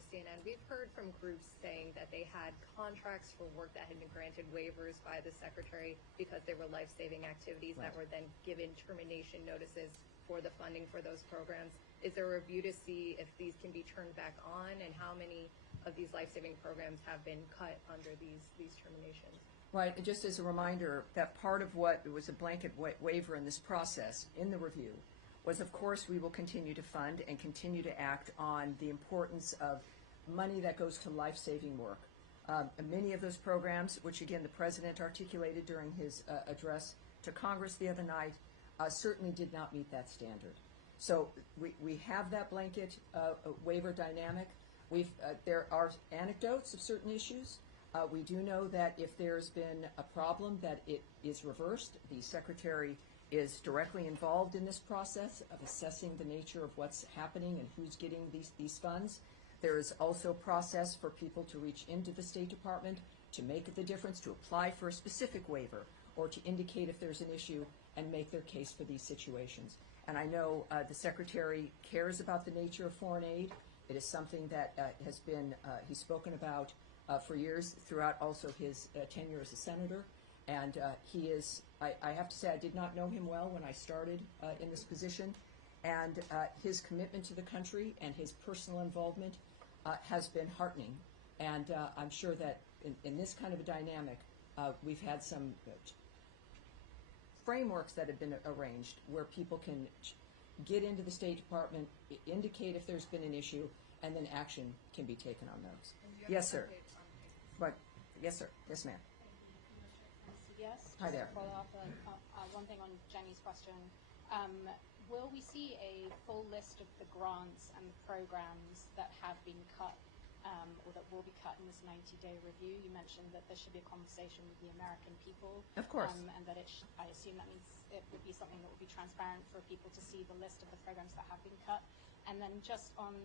for CNN, we've heard from groups saying that they had contracts for work that had been granted waivers by the Secretary because they were life-saving activities that were then given termination notices for the funding for those programs. Is there a review to see if these can be turned back on, and how many of these life-saving programs have been cut under these terminations? Right, and just as a reminder, that part of what was a blanket waiver in this process, in the review, was of course we will continue to fund and continue to act on the importance of money that goes to life-saving work. Many of those programs, which again the President articulated during his address to Congress the other night, certainly did not meet that standard. So we have that blanket waiver dynamic. There are anecdotes of certain issues. We do know that if there's been a problem, that it is reversed. The Secretary is directly involved in this process of assessing the nature of what's happening and who's getting these funds. There is also a process for people to reach into the State Department to make the difference, to apply for a specific waiver, or to indicate if there's an issue and make their case for these situations. And I know the Secretary cares about the nature of foreign aid. It is something that has been, he's spoken about for years throughout also his tenure as a senator. And he is, I have to say, I did not know him well when I started in this position. And his commitment to the country and his personal involvement has been heartening. And I'm sure that in this kind of a dynamic, we've had some frameworks that have been arranged where people can get into the State Department, indicate if there's been an issue, and then action can be taken on those. Yes, sir. But, yes, sir. Yes, ma'am. Yes. Hi there. To follow up on one thing on Jenny's question. Will we see a full list of the grants and the programs that have been cut or that will be cut in this 90-day review? You mentioned that there should be a conversation with the American people. Of course. And that I assume that means it would be something that would be transparent for people to see the list of the programs that have been cut. And then just on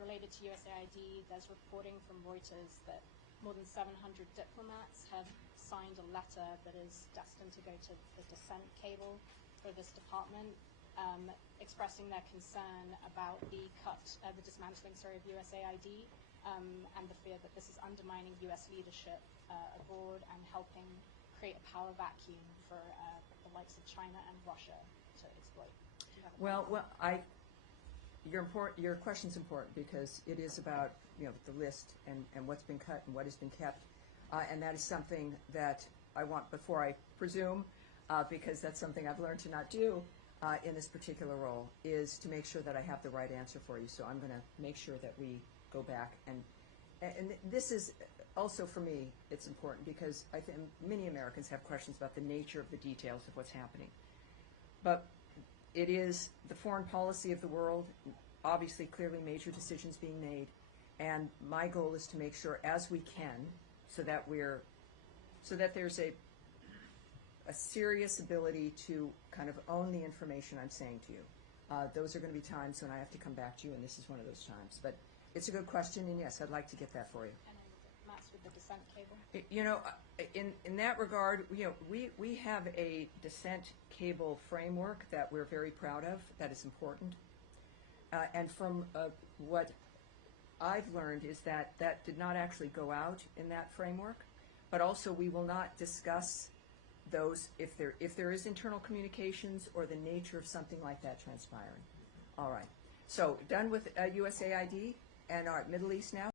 related to USAID, there's reporting from Reuters that more than 700 diplomats have signed a letter that is destined to go to the dissent cable for this department, expressing their concern about the dismantling, of USAID, and the fear that this is undermining U.S. leadership abroad and helping create a power vacuum for the likes of China and Russia to exploit. Your question's important because it is about the list and what's been cut and what has been kept, and that is something that I want before I presume, because that's something I've learned to not do in this particular role, is to make sure that I have the right answer for you. So I'm going to make sure that we go back and this is also for me it's important because I think many Americans have questions about the nature of the details of what's happening, but it is the foreign policy of the world, obviously clearly major decisions being made, and my goal is to make sure as we can so that there's a serious ability to kind of own the information I'm saying to you. Those are going to be times when I have to come back to you, and this is one of those times. But it's a good question, and yes, I'd like to get that for you. And then Matt's with the dissent cable. In that regard, we have a dissent cable framework that we're very proud of. That is important. And from what I've learned is that did not actually go out in that framework. But also, we will not discuss those if there is internal communications or the nature of something like that transpiring. All right. So done with USAID and our Middle East now.